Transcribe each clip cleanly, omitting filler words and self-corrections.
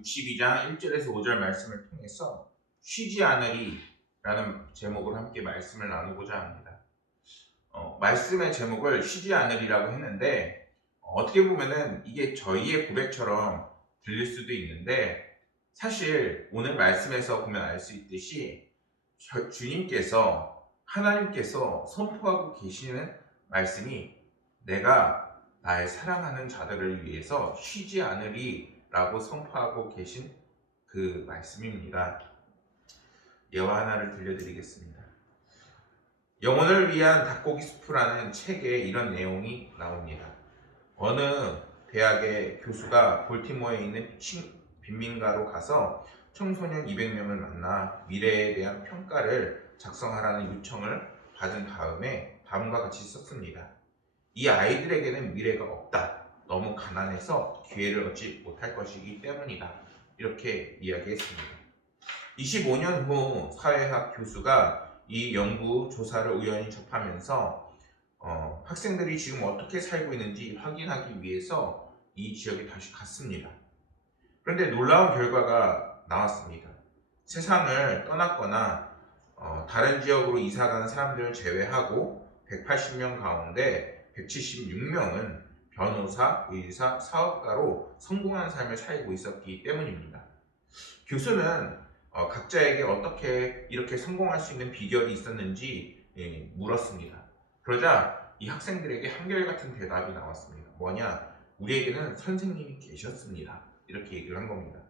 62장 1절에서 5절 말씀을 통해서 쉬지 않으리 라는 제목으로 함께 말씀을 나누고자 합니다. 말씀의 제목을 쉬지 않으리라고 했는데 어떻게 보면은 이게 저희의 고백처럼 들릴 수도 있는데 사실 오늘 말씀에서 보면 알 수 있듯이 주님께서 하나님께서 선포하고 계시는 말씀이 내가 나의 사랑하는 자들을 위해서 쉬지 않으리 라고 선포하고 계신 그 말씀입니다. 예화 하나를 들려드리겠습니다. 영혼을 위한 닭고기 수프라는 책에 이런 내용이 나옵니다. 어느 대학의 교수가 볼티모어에 있는 빈민가로 가서 청소년 200명을 만나 미래에 대한 평가를 작성하라는 요청을 받은 다음에 다음과 같이 썼습니다. 이 아이들에게는 미래가 없다. 너무 가난해서 기회를 얻지 못할 것이기 때문이다. 이렇게 이야기했습니다. 25년 후 사회학 교수가 이 연구 조사를 우연히 접하면서 학생들이 지금 어떻게 살고 있는지 확인하기 위해서 이 지역에 다시 갔습니다. 그런데 놀라운 결과가 나왔습니다. 세상을 떠났거나 다른 지역으로 이사간 사람들을 제외하고 180명 가운데 176명은 변호사, 의사, 사업가로 성공한 삶을 살고 있었기 때문입니다. 교수는 각자에게 어떻게 이렇게 성공할 수 있는 비결이 있었는지 물었습니다. 그러자 이 학생들에게 한결같은 대답이 나왔습니다. 뭐냐? 우리에게는 선생님이 계셨습니다. 이렇게 얘기를 한 겁니다.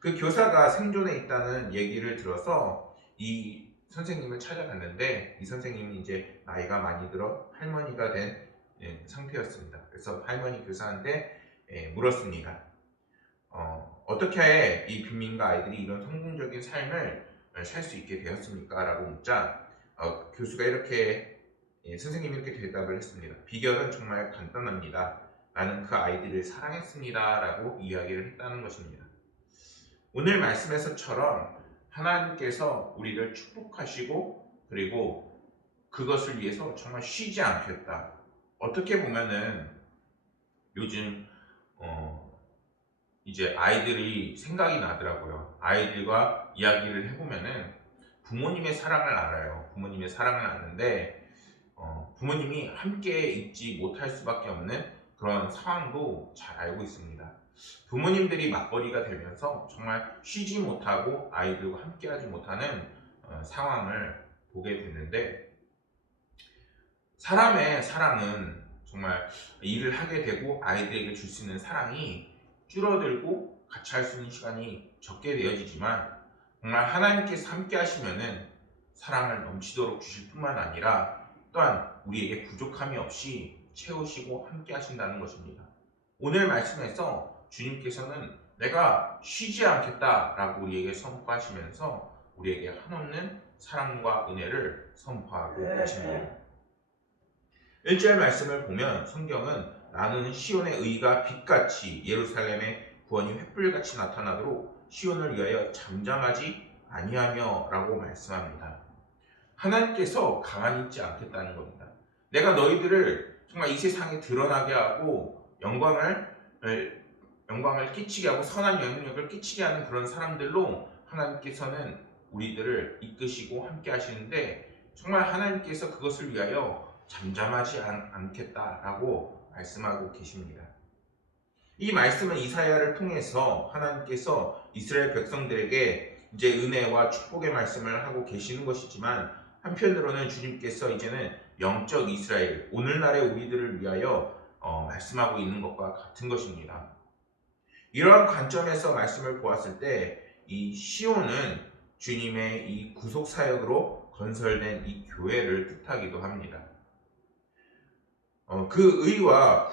그 교사가 생존에 있다는 얘기를 들어서 이 선생님을 찾아갔는데 이 선생님은 이제 나이가 많이 들어 할머니가 된 상태였습니다. 그래서 할머니 교사한테 물었습니다. 어떻게 이 빈민가 아이들이 이런 성공적인 삶을 살 수 있게 되었습니까? 라고 묻자 교수가 이렇게 선생님이 이렇게 대답을 했습니다. 비결은 정말 간단합니다. 나는 그 아이들을 사랑했습니다. 라고 이야기를 했다는 것입니다. 오늘 말씀에서처럼 하나님께서 우리를 축복하시고 그리고 그것을 위해서 정말 쉬지 않겠다. 어떻게 보면은 요즘 이제 아이들이 생각이 나더라고요. 아이들과 이야기를 해보면은 부모님의 사랑을 알아요. 부모님의 사랑을 아는데 부모님이 함께 있지 못할 수밖에 없는 그런 상황도 잘 알고 있습니다. 부모님들이 맞벌이가 되면서 정말 쉬지 못하고 아이들과 함께하지 못하는 상황을 보게 됐는데 사람의 사랑은 정말 일을 하게 되고 아이들에게 줄 수 있는 사랑이 줄어들고 같이 할 수 있는 시간이 적게 되어지지만 정말 하나님께서 함께 하시면은 사랑을 넘치도록 주실 뿐만 아니라 또한 우리에게 부족함이 없이 채우시고 함께 하신다는 것입니다. 오늘 말씀에서 주님께서는 내가 쉬지 않겠다라고 우리에게 선포하시면서 우리에게 한없는 사랑과 은혜를 선포하고 계십니다. 1절 말씀을 보면 성경은 나는 시온의 의가 빛같이 예루살렘의 구원이 횃불같이 나타나도록 시온을 위하여 잠잠하지 아니하며 라고 말씀합니다. 하나님께서 가만히 있지 않겠다는 겁니다. 내가 너희들을 정말 이 세상에 드러나게 하고 영광을 끼치게 하고 선한 영향력을 끼치게 하는 그런 사람들로 하나님께서는 우리들을 이끄시고 함께 하시는데 정말 하나님께서 그것을 위하여 잠잠하지 않겠다라고 말씀하고 계십니다. 이 말씀은 이사야를 통해서 하나님께서 이스라엘 백성들에게 이제 은혜와 축복의 말씀을 하고 계시는 것이지만 한편으로는 주님께서 이제는 영적 이스라엘, 오늘날의 우리들을 위하여 말씀하고 있는 것과 같은 것입니다. 이러한 관점에서 말씀을 보았을 때 이 시온은 주님의 이 구속 사역으로 건설된 이 교회를 뜻하기도 합니다. 그 의와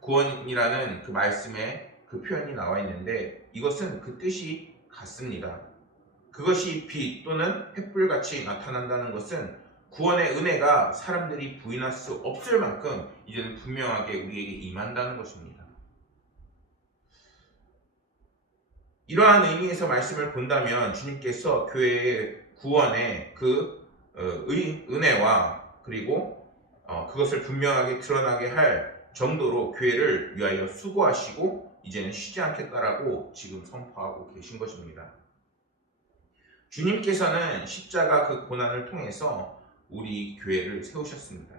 구원이라는 그 말씀에 그 표현이 나와 있는데 이것은 그 뜻이 같습니다. 그것이 빛 또는 횃불같이 나타난다는 것은 구원의 은혜가 사람들이 부인할 수 없을 만큼 이제는 분명하게 우리에게 임한다는 것입니다. 이러한 의미에서 말씀을 본다면 주님께서 교회의 구원의 그 은혜와 그리고 그것을 분명하게 드러나게 할 정도로 교회를 위하여 수고하시고 이제는 쉬지 않겠다라고 지금 선포하고 계신 것입니다. 주님께서는 십자가 그 고난을 통해서 우리 교회를 세우셨습니다.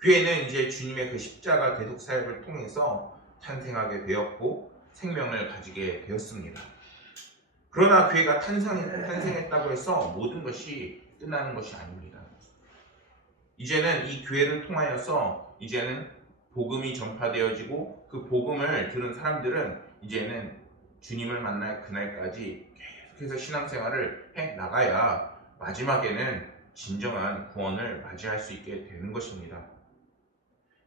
교회는 이제 주님의 그 십자가 대속 사역을 통해서 탄생하게 되었고 생명을 가지게 되었습니다. 그러나 교회가 탄생했다고 해서 모든 것이 끝나는 것이 아닙니다. 이제는 이 교회를 통하여서 이제는 복음이 전파되어지고 그 복음을 들은 사람들은 이제는 주님을 만날 그날까지 계속해서 신앙생활을 해 나가야 마지막에는 진정한 구원을 맞이할 수 있게 되는 것입니다.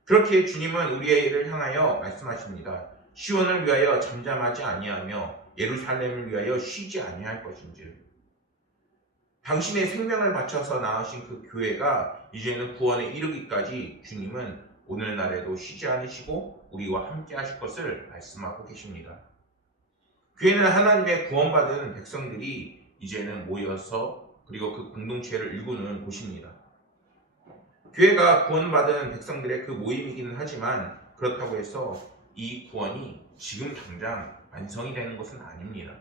그렇게 주님은 우리를 향하여 말씀하십니다. 시온을 위하여 잠잠하지 아니하며 예루살렘을 위하여 쉬지 아니할 것인지. 당신의 생명을 바쳐서 낳으신 그 교회가 이제는 구원에 이르기까지 주님은 오늘날에도 쉬지 않으시고 우리와 함께 하실 것을 말씀하고 계십니다. 교회는 하나님의 구원받은 백성들이 이제는 모여서 그리고 그 공동체를 일구는 곳입니다. 교회가 구원받은 백성들의 그 모임이기는 하지만 그렇다고 해서 이 구원이 지금 당장 완성이 되는 것은 아닙니다.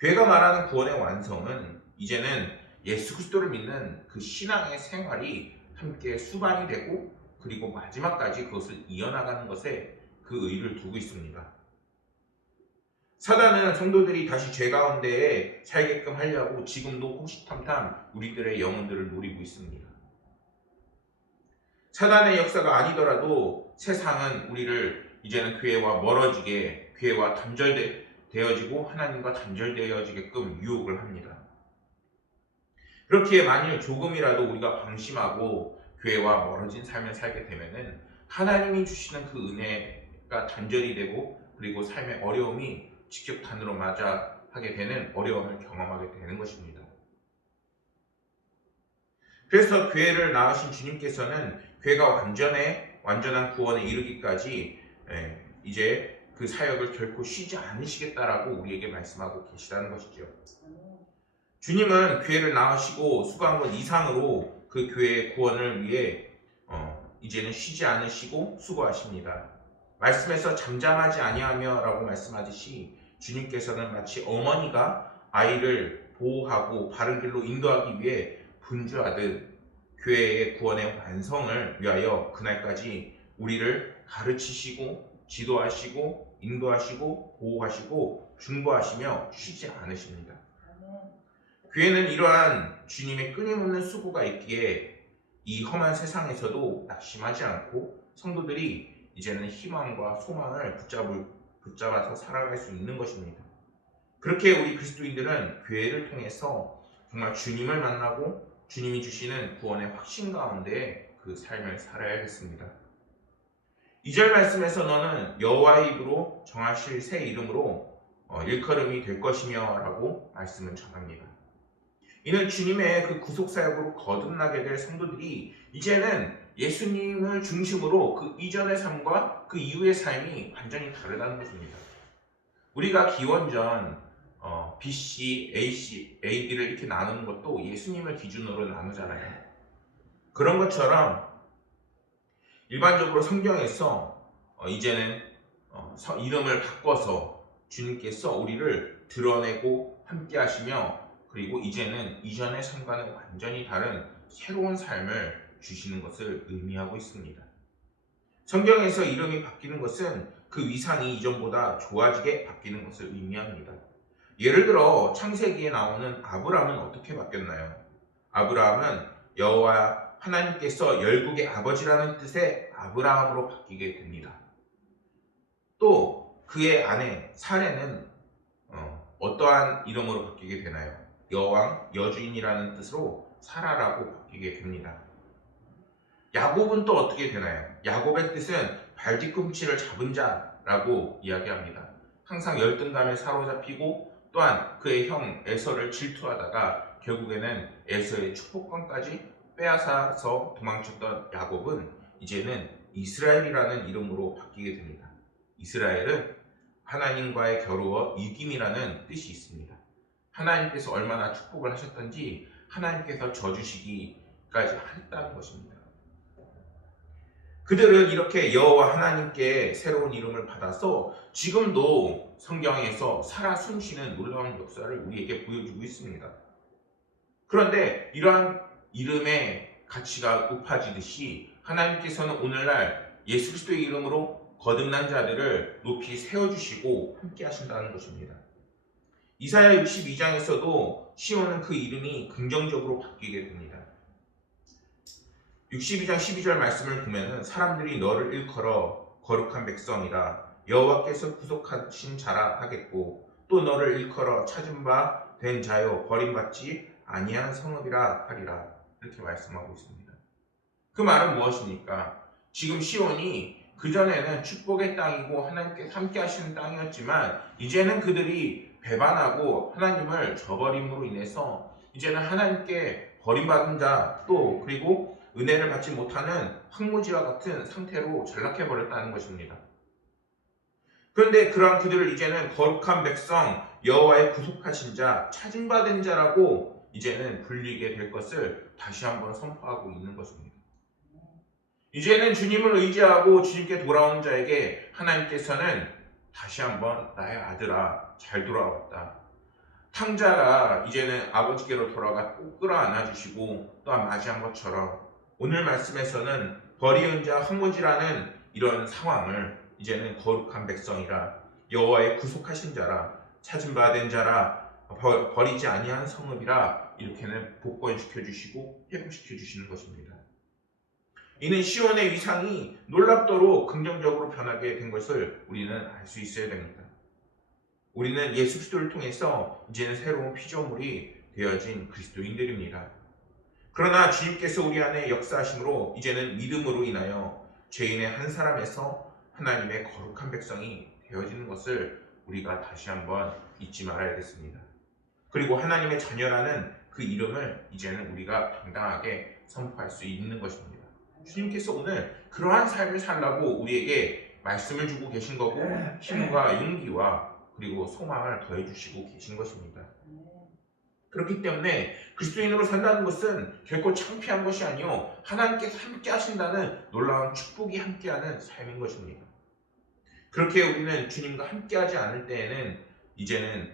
교회가 말하는 구원의 완성은 이제는 예수 그리스도를 믿는 그 신앙의 생활이 함께 수반이 되고 그리고 마지막까지 그것을 이어나가는 것에 그 의의를 두고 있습니다. 사단은 성도들이 다시 죄 가운데에 살게끔 하려고 지금도 호시탐탐 우리들의 영혼들을 노리고 있습니다. 사단의 역사가 아니더라도 세상은 우리를 이제는 교회와 멀어지게, 교회와 단절되어지고 하나님과 단절되어지게끔 유혹을 합니다. 그렇게 만일 조금이라도 우리가 방심하고 교회와 멀어진 삶을 살게 되면은 하나님이 주시는 그 은혜가 단절이 되고 그리고 삶의 어려움이 직격탄으로 맞아 하게 되는 어려움을 경험하게 되는 것입니다. 그래서 교회를 낳으신 주님께서는 교회가 완전한 구원에 이르기까지 이제 그 사역을 결코 쉬지 않으시겠다라고 우리에게 말씀하고 계시다는 것이죠. 주님은 교회를 낳으시고 수강원 이상으로 그 교회의 구원을 위해 이제는 쉬지 않으시고 수고하십니다. 말씀에서 잠잠하지 아니하며 라고 말씀하듯이 주님께서는 마치 어머니가 아이를 보호하고 바른 길로 인도하기 위해 분주하듯 교회의 구원의 완성을 위하여 그날까지 우리를 가르치시고 지도하시고 인도하시고 보호하시고 중보하시며 쉬지 않으십니다. 교회는 이러한 주님의 끊임없는 수고가 있기에 이 험한 세상에서도 낙심하지 않고 성도들이 이제는 희망과 소망을 붙잡아서 살아갈 수 있는 것입니다. 그렇게 우리 그리스도인들은 교회를 통해서 정말 주님을 만나고 주님이 주시는 구원의 확신 가운데 그 삶을 살아야겠습니다. 2절 말씀에서 너는 여호와의 입으로 정하실 새 이름으로 일컬음이 될 것이며 라고 말씀을 전합니다. 이는 주님의 그 구속사역으로 거듭나게 될 성도들이 이제는 예수님을 중심으로 그 이전의 삶과 그 이후의 삶이 완전히 다르다는 것입니다. 우리가 기원전 BC, AC, AD를 이렇게 나누는 것도 예수님을 기준으로 나누잖아요. 그런 것처럼 일반적으로 성경에서 이제는 이름을 바꿔서 주님께서 우리를 드러내고 함께 하시며 그리고 이제는 이전의 삶과는 완전히 다른 새로운 삶을 주시는 것을 의미하고 있습니다. 성경에서 이름이 바뀌는 것은 그 위상이 이전보다 좋아지게 바뀌는 것을 의미합니다. 예를 들어 창세기에 나오는 아브라함은 어떻게 바뀌었나요? 아브라함은 여호와 하나님께서 열국의 아버지라는 뜻의 아브라함으로 바뀌게 됩니다. 또 그의 아내 사레는 어떠한 이름으로 바뀌게 되나요? 여왕, 여주인이라는 뜻으로 사라라고 바뀌게 됩니다. 야곱은 또 어떻게 되나요? 야곱의 뜻은 발뒤꿈치를 잡은 자라고 이야기합니다. 항상 열등감에 사로잡히고 또한 그의 형 에서를 질투하다가 결국에는 에서의 축복권까지 빼앗아서 도망쳤던 야곱은 이제는 이스라엘이라는 이름으로 바뀌게 됩니다. 이스라엘은 하나님과의 겨루어 이김이라는 뜻이 있습니다. 하나님께서 얼마나 축복을 하셨던지 하나님께서 져주시기까지 했다는 것입니다. 그들은 이렇게 여호와 하나님께 새로운 이름을 받아서 지금도 성경에서 살아 숨쉬는 놀라운 역사를 우리에게 보여주고 있습니다. 그런데 이러한 이름의 가치가 높아지듯이 하나님께서는 오늘날 예수 그리스도의 이름으로 거듭난 자들을 높이 세워주시고 함께 하신다는 것입니다. 이사야 62장에서도 시온은 그 이름이 긍정적으로 바뀌게 됩니다. 62장 12절 말씀을 보면은 사람들이 너를 일컬어 거룩한 백성이라 여호와께서 구속하신 자라 하겠고 또 너를 일컬어 찾은 바 된 자요 버림받지 아니한 성읍이라 하리라 이렇게 말씀하고 있습니다. 그 말은 무엇입니까? 지금 시온이 그전에는 축복의 땅이고 하나님께 함께 하시는 땅이었지만 이제는 그들이 배반하고 하나님을 저버림으로 인해서 이제는 하나님께 버림받은 자 또 그리고 은혜를 받지 못하는 황무지와 같은 상태로 전락해버렸다는 것입니다. 그런데 그러한 그들을 이제는 거룩한 백성, 여호와의 구속하신 자, 찾은받은 자라고 이제는 불리게 될 것을 다시 한번 선포하고 있는 것입니다. 이제는 주님을 의지하고 주님께 돌아온 자에게 하나님께서는 다시 한번 나의 아들아 잘 돌아왔다. 탕자가 이제는 아버지께로 돌아가 꼭 끌어안아 주시고 또한 맞이한 것처럼 오늘 말씀에서는 버리은 자 황무지라는 이런 상황을 이제는 거룩한 백성이라 여호와의 구속하신 자라 찾은 바 된 자라 버리지 아니한 성읍이라 이렇게는 복권시켜 주시고 회복시켜 주시는 것입니다. 이는 시온의 위상이 놀랍도록 긍정적으로 변하게 된 것을 우리는 알 수 있어야 됩니다. 우리는 예수 그리스도를 통해서 이제는 새로운 피조물이 되어진 그리스도인들입니다. 그러나 주님께서 우리 안에 역사하심으로 이제는 믿음으로 인하여 죄인의 한 사람에서 하나님의 거룩한 백성이 되어지는 것을 우리가 다시 한번 잊지 말아야겠습니다. 그리고 하나님의 자녀라는 그 이름을 이제는 우리가 당당하게 선포할 수 있는 것입니다. 주님께서 오늘 그러한 삶을 살라고 우리에게 말씀을 주고 계신 거고 힘과 용기와 그리고 소망을 더해 주시고 계신 것입니다. 그렇기 때문에 그리스도인으로 산다는 것은 결코 창피한 것이 아니요 하나님께서 함께 하신다는 놀라운 축복이 함께하는 삶인 것입니다. 그렇게 우리는 주님과 함께하지 않을 때에는 이제는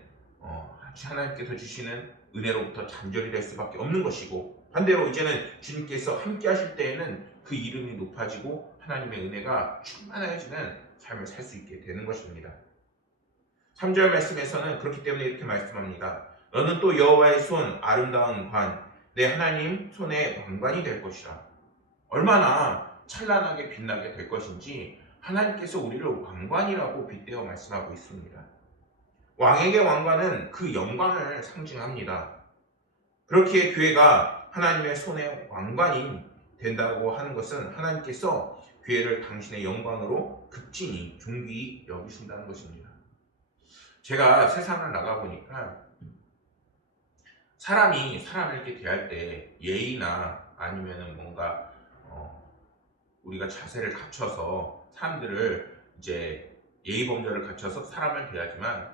하나님께서 주시는 은혜로부터 단절이 될 수밖에 없는 것이고 반대로 이제는 주님께서 함께하실 때에는 그 이름이 높아지고 하나님의 은혜가 충만해지는 삶을 살 수 있게 되는 것입니다. 3절 말씀에서는 그렇기 때문에 이렇게 말씀합니다. 너는 또 여호와의 손 아름다운 관 내 하나님 손의 왕관이 될 것이라. 얼마나 찬란하게 빛나게 될 것인지 하나님께서 우리를 왕관이라고 빗대어 말씀하고 있습니다. 왕에게 왕관은 그 영광을 상징합니다. 그렇기에 교회가 하나님의 손의 왕관이 된다고 하는 것은 하나님께서 교회를 당신의 영광으로 극진히 존귀히 여기신다는 것입니다. 제가 세상을 나가보니까 사람이 사람을 이렇게 대할 때 예의나 아니면은 뭔가 우리가 자세를 갖춰서 사람들을 이제 예의 범절을 갖춰서 사람을 대하지만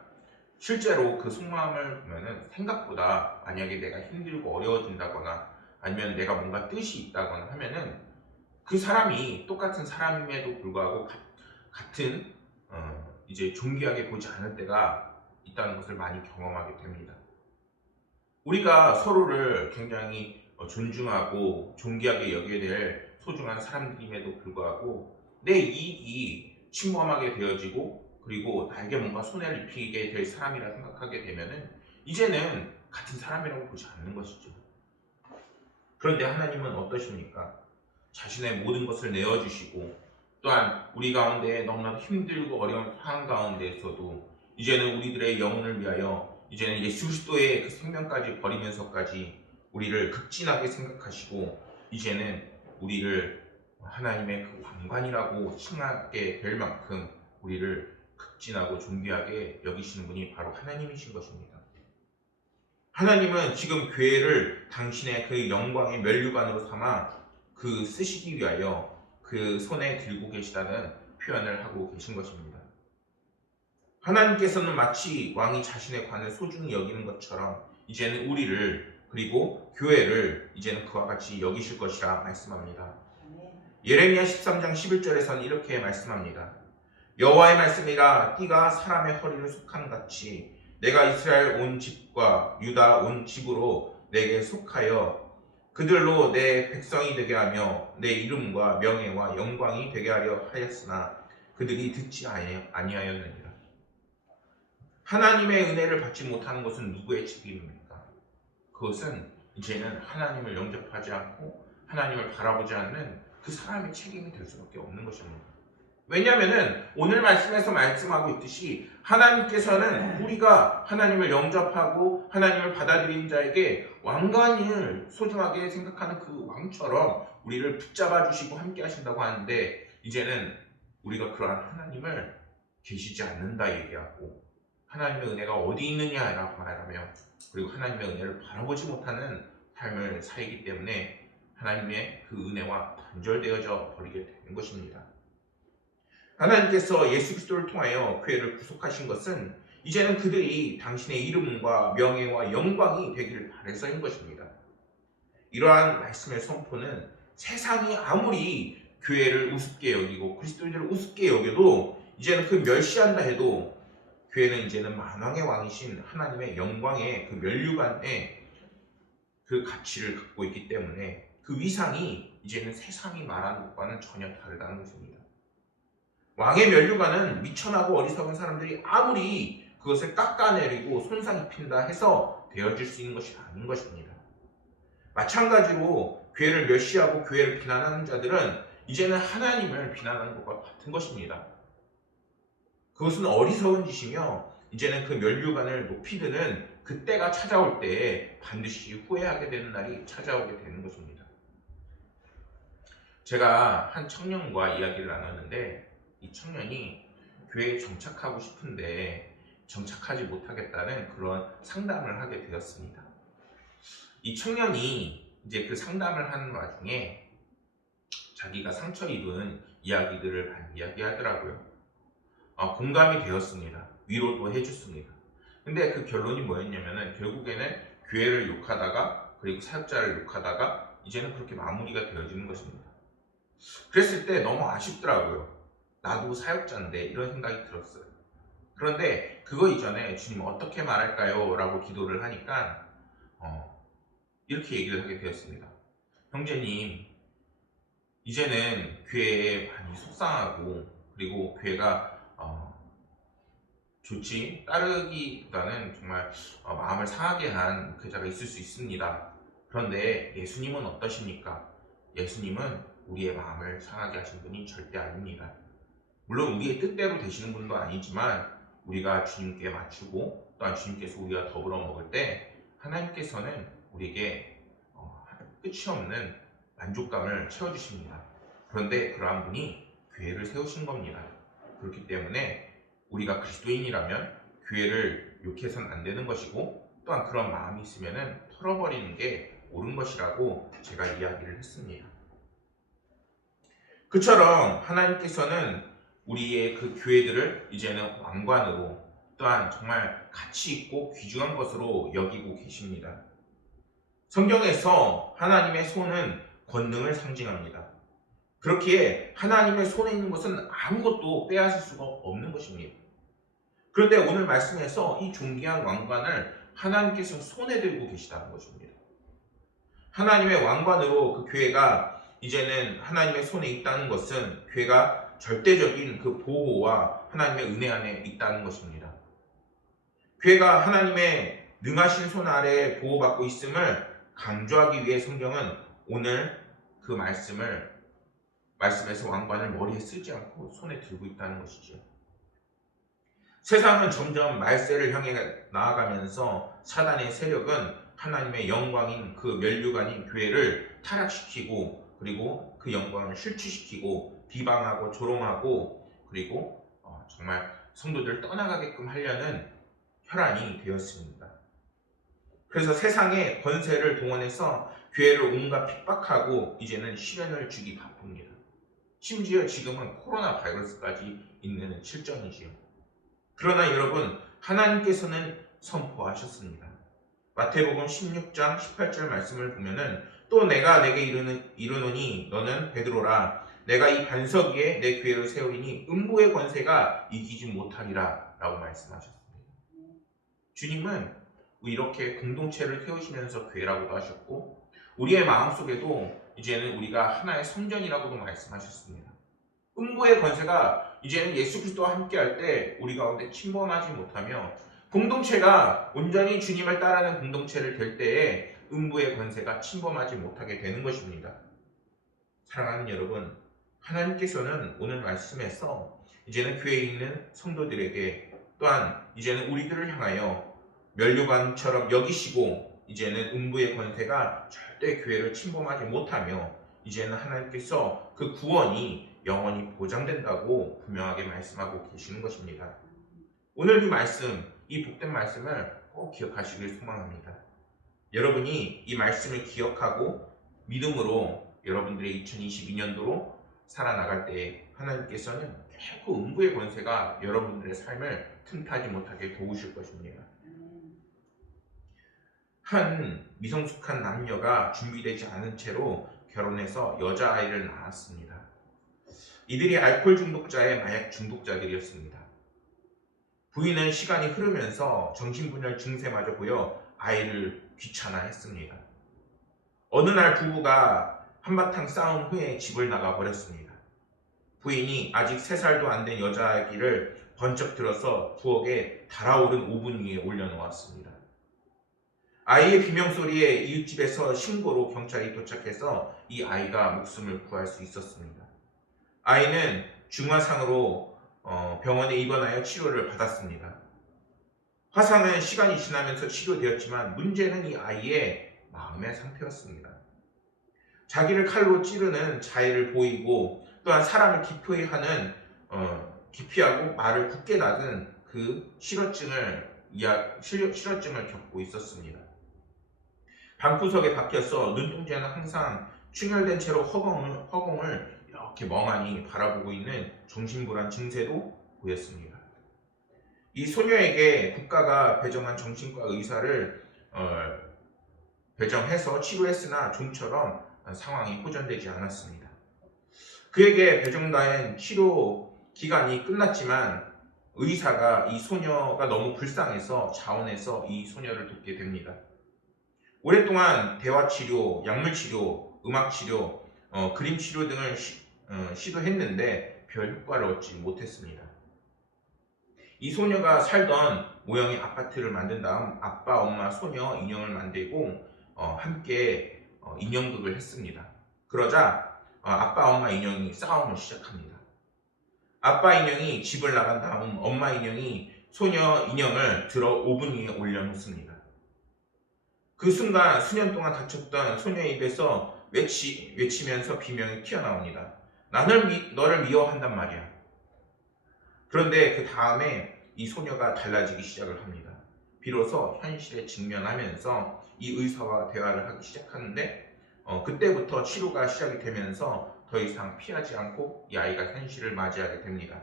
실제로 그 속마음을 보면은 생각보다 만약에 내가 힘들고 어려워진다거나 아니면 내가 뭔가 뜻이 있다거나 하면은 그 사람이 똑같은 사람임에도 불구하고 같은 이제 존귀하게 보지 않을 때가 있다는 것을 많이 경험하게 됩니다. 우리가 서로를 굉장히 존중하고 존귀하게 여겨야 될 소중한 사람들임에도 불구하고 내 이익이 침범하게 되어지고 그리고 나에게 뭔가 손해를 입히게 될 사람이라 생각하게 되면은 이제는 같은 사람이라고 보지 않는 것이죠. 그런데 하나님은 어떠십니까? 자신의 모든 것을 내어주시고 또한 우리 가운데 너무나도 힘들고 어려운 상황 가운데에서도 이제는 우리들의 영혼을 위하여 이제는 예수 그리스도의 그 생명까지 버리면서까지 우리를 극진하게 생각하시고 이제는 우리를 하나님의 그 왕관이라고 칭하게 될 만큼 우리를 극진하고 존귀하게 여기시는 분이 바로 하나님이신 것입니다. 하나님은 지금 교회를 당신의 그 영광의 면류관으로 삼아 그 쓰시기 위하여 그 손에 들고 계시다는 표현을 하고 계신 것입니다. 하나님께서는 마치 왕이 자신의 관을 소중히 여기는 것처럼 이제는 우리를 그리고 교회를 이제는 그와 같이 여기실 것이라 말씀합니다. 예레미야 13장 11절에서는 이렇게 말씀합니다. 여호와의 말씀이라 띠가 사람의 허리를 속하는 같이 내가 이스라엘 온 집과 유다 온 집으로 내게 속하여 그들로 내 백성이 되게 하며 내 이름과 명예와 영광이 되게 하려 하였으나 그들이 듣지 아니하였느니라. 하나님의 은혜를 받지 못하는 것은 누구의 책임입니까? 그것은 이제는 하나님을 영접하지 않고 하나님을 바라보지 않는 그 사람의 책임이 될 수밖에 없는 것입니다. 왜냐하면 오늘 말씀에서 말씀하고 있듯이 하나님께서는 우리가 하나님을 영접하고 하나님을 받아들인 자에게 왕관을 소중하게 생각하는 그 왕처럼 우리를 붙잡아 주시고 함께 하신다고 하는데, 이제는 우리가 그러한 하나님을 계시지 않는다 얘기하고 하나님의 은혜가 어디 있느냐라고 말하며, 그리고 하나님의 은혜를 바라보지 못하는 삶을 살기 때문에 하나님의 그 은혜와 단절되어져 버리게 되는 것입니다. 하나님께서 예수 그리스도를 통하여 교회를 구속하신 것은 이제는 그들이 당신의 이름과 명예와 영광이 되기를 바라서인 것입니다. 이러한 말씀의 선포는 세상이 아무리 교회를 우습게 여기고 그리스도인들을 우습게 여겨도 이제는 그 멸시한다 해도 교회는 이제는 만왕의 왕이신 하나님의 영광의 그 면류관의 그 가치를 갖고 있기 때문에 그 위상이 이제는 세상이 말하는 것과는 전혀 다르다는 것입니다. 왕의 면류관은 미천하고 어리석은 사람들이 아무리 그것을 깎아내리고 손상 입힌다 해서 되어질 수 있는 것이 아닌 것입니다. 마찬가지로 교회를 멸시하고 교회를 비난하는 자들은 이제는 하나님을 비난하는 것과 같은 것입니다. 그것은 어리석은 짓이며 이제는 그 면류관을 높이 드는 그때가 찾아올 때 반드시 후회하게 되는 날이 찾아오게 되는 것입니다. 제가 한 청년과 이야기를 나눴는데, 이 청년이 교회에 정착하고 싶은데 정착하지 못하겠다는 그런 상담을 하게 되었습니다. 이 청년이 이제 그 상담을 하는 와중에 자기가 상처 입은 이야기들을 많이 이야기하더라고요. 공감이 되었습니다. 위로도 해줬습니다. 근데 그 결론이 뭐였냐면은 결국에는 교회를 욕하다가 그리고 사역자를 욕하다가 이제는 그렇게 마무리가 되어지는 것입니다. 그랬을 때 너무 아쉽더라고요. 나도 사역자인데 이런 생각이 들었어요. 그런데 그거 이전에 주님 어떻게 말할까요? 라고 기도를 하니까 이렇게 얘기를 하게 되었습니다. 형제님, 이제는 교회에 많이 속상하고 그리고 교회가 좋지 따르기보다는 정말 마음을 상하게 한 목회자가 있을 수 있습니다. 그런데 예수님은 어떠십니까? 예수님은 우리의 마음을 상하게 하신 분이 절대 아닙니다. 물론 우리의 뜻대로 되시는 분도 아니지만 우리가 주님께 맞추고 또한 주님께서 우리가 더불어 먹을 때 하나님께서는 우리에게 끝이 없는 만족감을 채워주십니다. 그런데 그러한 분이 교회를 세우신 겁니다. 그렇기 때문에 우리가 그리스도인이라면 교회를 욕해서는 안 되는 것이고 또한 그런 마음이 있으면 털어버리는 게 옳은 것이라고 제가 이야기를 했습니다. 그처럼 하나님께서는 우리의 그 교회들을 이제는 왕관으로 또한 정말 가치 있고 귀중한 것으로 여기고 계십니다. 성경에서 하나님의 손은 권능을 상징합니다. 그렇기에 하나님의 손에 있는 것은 아무것도 빼앗을 수가 없는 것입니다. 그런데 오늘 말씀에서 이 존귀한 왕관을 하나님께서 손에 들고 계시다는 것입니다. 하나님의 왕관으로 그 교회가 이제는 하나님의 손에 있다는 것은 교회가 절대적인 그 보호와 하나님의 은혜 안에 있다는 것입니다. 교회가 하나님의 능하신 손 아래에 보호받고 있음을 강조하기 위해 성경은 오늘 그 말씀에서 왕관을 머리에 쓰지 않고 손에 들고 있다는 것이죠. 세상은 점점 말세를 향해 나아가면서 사단의 세력은 하나님의 영광인 그 면류관인 교회를 타락시키고 그리고 그 영광을 실추시키고 비방하고 조롱하고 그리고 정말 성도들을 떠나가게끔 하려는 혈안이 되었습니다. 그래서 세상의 권세를 동원해서 교회를 온갖 핍박하고 이제는 시련을 주기 바쁩니다. 심지어 지금은 코로나 바이러스까지 있는 실정이지요. 그러나 여러분, 하나님께서는 선포하셨습니다. 마태복음 16장 18절 말씀을 보면은 또 내가 내게 이르노니 너는 베드로라 내가 이 반석 위에 내 교회를 세우리니 음부의 권세가 이기지 못하리라 라고 말씀하셨습니다. 주님은 이렇게 공동체를 세우시면서 교회라고도 하셨고 우리의 마음속에도 이제는 우리가 하나의 성전이라고도 말씀하셨습니다. 음부의 권세가 이제는 예수 그리스도와 함께할 때 우리 가운데 침범하지 못하며 공동체가 온전히 주님을 따르는 공동체를 될 때에 음부의 권세가 침범하지 못하게 되는 것입니다. 사랑하는 여러분, 하나님께서는 오늘 말씀에서 이제는 교회에 있는 성도들에게 또한 이제는 우리들을 향하여 면류관처럼 여기시고 이제는 음부의 권세가 절대 교회를 침범하지 못하며 이제는 하나님께서 그 구원이 영원히 보장된다고 분명하게 말씀하고 계시는 것입니다. 오늘 이 말씀, 이 복된 말씀을 꼭 기억하시길 소망합니다. 여러분이 이 말씀을 기억하고 믿음으로 여러분들의 2022년도로 살아나갈 때 하나님께서는 결코 음부의 권세가 여러분들의 삶을 틈타지 못하게 도우실 것입니다. 한 미성숙한 남녀가 준비되지 않은 채로 결혼해서 여자아이를 낳았습니다. 이들이 알코올 중독자의 마약 중독자들이었습니다. 부인은 시간이 흐르면서 정신분열 증세마저 보여 아이를 귀찮아했습니다. 어느 날 부부가 한바탕 싸운 후에 집을 나가 버렸습니다. 부인이 아직 3살도 안 된 여자아기를 번쩍 들어서 부엌에 달아오른 오븐 위에 올려놓았습니다. 아이의 비명소리에 이웃집에서 신고로 경찰이 도착해서 이 아이가 목숨을 구할 수 있었습니다. 아이는 중화상으로 병원에 입원하여 치료를 받았습니다. 화상은 시간이 지나면서 치료되었지만 문제는 이 아이의 마음의 상태였습니다. 자기를 칼로 찌르는 자해를 보이고 또한 사람을 기피하고 말을 굳게 닫은 그 실어증을 겪고 있었습니다. 방구석에 박혀서 눈동자는 항상 충혈된 채로 허공을 이렇게 멍하니 바라보고 있는 정신불안 증세도 보였습니다. 이 소녀에게 국가가 배정한 정신과 의사를 배정해서 치료했으나 좀처럼 상황이 호전되지 않았습니다. 그에게 배정된 치료 기간이 끝났지만 의사가 이 소녀가 너무 불쌍해서 자원해서 이 소녀를 돕게 됩니다. 오랫동안 대화치료, 약물치료, 음악치료, 그림치료 등을 시도했는데 별 효과를 얻지 못했습니다. 이 소녀가 살던 모형의 아파트를 만든 다음 아빠, 엄마, 소녀 인형을 만들고 함께 인형극을 했습니다. 그러자 아빠, 엄마 인형이 싸움을 시작합니다. 아빠 인형이 집을 나간 다음 엄마 인형이 소녀 인형을 들어 오븐 위에 올려놓습니다. 그 순간 수년 동안 닫혔던 소녀의 입에서 외치면서 비명이 튀어나옵니다. 나는 너를 미워한단 말이야. 그런데 그 다음에 이 소녀가 달라지기 시작을 합니다. 비로소 현실에 직면하면서 이 의사와 대화를 하기 시작하는데 그때부터 치료가 시작이 되면서 더 이상 피하지 않고 이 아이가 현실을 맞이하게 됩니다.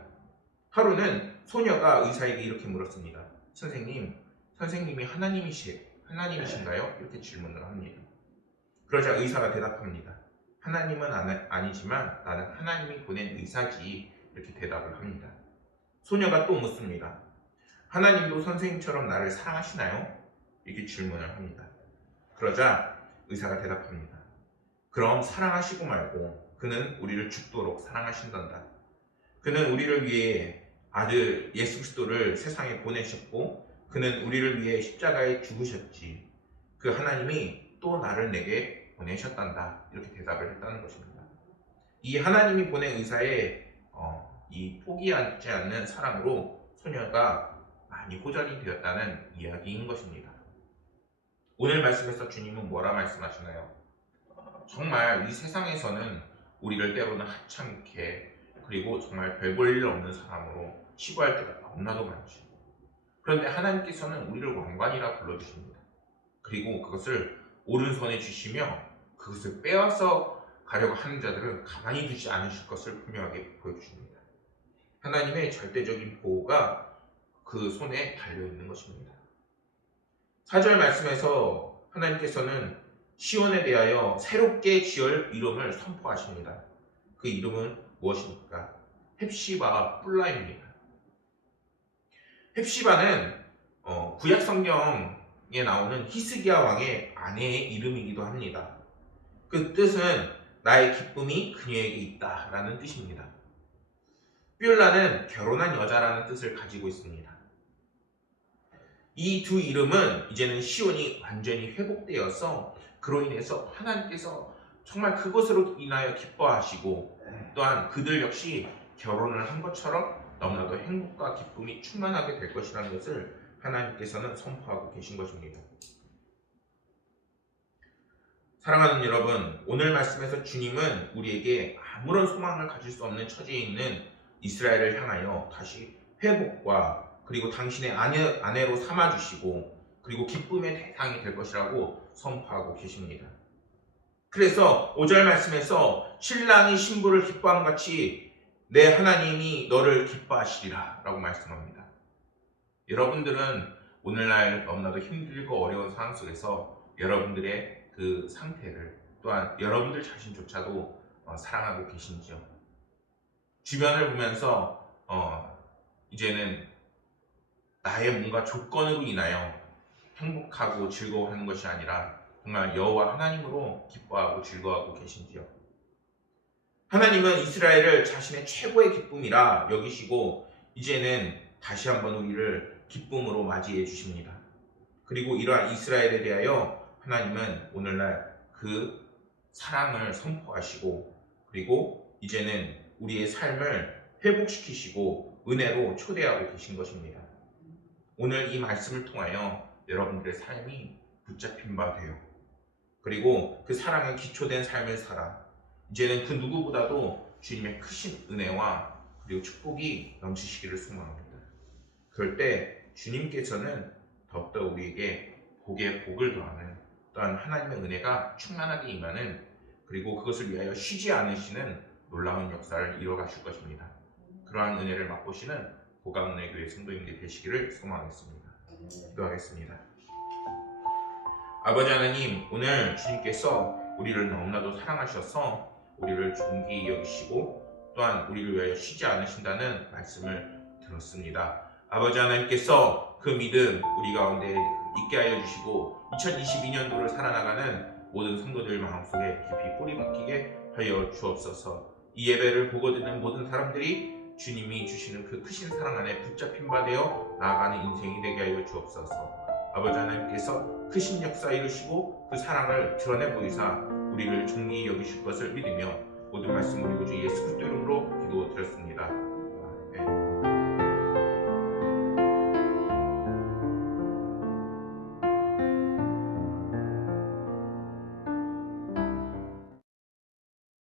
하루는 소녀가 의사에게 이렇게 물었습니다. 선생님이 하나님이신가요? 이렇게 질문을 합니다. 그러자 의사가 대답합니다. 하나님은 아니지만 나는 하나님이 보낸 의사지. 이렇게 대답을 합니다. 소녀가 또 묻습니다. 하나님도 선생님처럼 나를 사랑하시나요? 이렇게 질문을 합니다. 그러자 의사가 대답합니다. 그럼 사랑하시고 말고 그는 우리를 죽도록 사랑하신단다. 그는 우리를 위해 아들 예수 그리스도를 세상에 보내셨고 그는 우리를 위해 십자가에 죽으셨지. 그 하나님이 또 나를 내게 보내셨단다. 이렇게 대답을 했다는 것입니다. 이 하나님이 보낸 의사의 이 포기하지 않는 사랑으로 소녀가 많이 호전이 되었다는 이야기인 것입니다. 오늘 말씀에서 주님은 뭐라 말씀하시나요? 정말 이 세상에서는 우리를 때로는 하찮게 그리고 정말 별 볼 일 없는 사람으로 치부할 때가 너무나도 많죠. 그런데 하나님께서는 우리를 왕관이라 불러주십니다. 그리고 그것을 오른손에 주시며 그것을 빼앗아 가려고 하는 자들은 가만히 두지 않으실 것을 분명하게 보여주십니다. 하나님의 절대적인 보호가 그 손에 달려있는 것입니다. 4절 말씀에서 하나님께서는 시온에 대하여 새롭게 지을 이름을 선포하십니다. 그 이름은 무엇입니까? 헵시바 뿔라입니다. 헵시바는 구약 성경에 나오는 히스기야 왕의 아내의 이름이기도 합니다. 그 뜻은 나의 기쁨이 그녀에게 있다라는 뜻입니다. 뷸라는 결혼한 여자라는 뜻을 가지고 있습니다. 이 두 이름은 이제는 시온이 완전히 회복되어서 그로 인해서 하나님께서 정말 그것으로 인하여 기뻐하시고 또한 그들 역시 결혼을 한 것처럼 너무나도 행복과 기쁨이 충만하게 될 것이라는 것을 하나님께서는 선포하고 계신 것입니다. 사랑하는 여러분, 오늘 말씀에서 주님은 우리에게 아무런 소망을 가질 수 없는 처지에 있는 이스라엘을 향하여 다시 회복과 그리고 당신의 아내로 삼아주시고 그리고 기쁨의 대상이 될 것이라고 선포하고 계십니다. 그래서 5절 말씀에서 신랑이 신부를 기뻐함 같이 내 하나님이 너를 기뻐하시리라 라고 말씀합니다. 여러분들은 오늘날 너무나도 힘들고 어려운 상황 속에서 여러분들의 그 상태를 또한 여러분들 자신조차도 사랑하고 계신지요? 주변을 보면서 이제는 나의 뭔가 조건으로 인하여 행복하고 즐거워하는 것이 아니라 정말 여호와 하나님으로 기뻐하고 즐거워하고 계신지요? 하나님은 이스라엘을 자신의 최고의 기쁨이라 여기시고 이제는 다시 한번 우리를 기쁨으로 맞이해 주십니다. 그리고 이러한 이스라엘에 대하여 하나님은 오늘날 그 사랑을 선포하시고 그리고 이제는 우리의 삶을 회복시키시고 은혜로 초대하고 계신 것입니다. 오늘 이 말씀을 통하여 여러분들의 삶이 붙잡힌 바 되어 그리고 그 사랑에 기초된 삶을 살아 이제는 그 누구보다도 주님의 크신 은혜와 그리고 축복이 넘치시기를 소망합니다. 그럴 때 주님께서는 더욱더 우리에게 복에 복을 더하는 또한 하나님의 은혜가 충만하게 임하는 그리고 그것을 위하여 쉬지 않으시는 놀라운 역사를 이뤄가실 것입니다. 그러한 은혜를 맛보시는 보감은혜교회 성도님들 되시기를 소망하겠습니다. 기도하겠습니다. 아버지 하나님, 오늘 주님께서 우리를 너무나도 사랑하셔서 우리를 존귀히 여기시고 또한 우리를 위하여 쉬지 않으신다는 말씀을 들었습니다. 아버지 하나님께서 그 믿음 우리 가운데 있게 하여 주시고 2022년도를 살아나가는 모든 성도들 마음속에 깊이 뿌리 박히게 하여 주옵소서. 이 예배를 보고 듣는 모든 사람들이 주님이 주시는 그 크신 사랑 안에 붙잡힌 바 되어 나아가는 인생이 되게 하여 주옵소서. 아버지 하나님께서 크신 역사 이루시고 그 사랑을 드러내 보이사 우리를 존귀히 여기실 것을 믿으며 모든 말씀 우리 구주 예수 그리스도 이름으로 기도드렸습니다.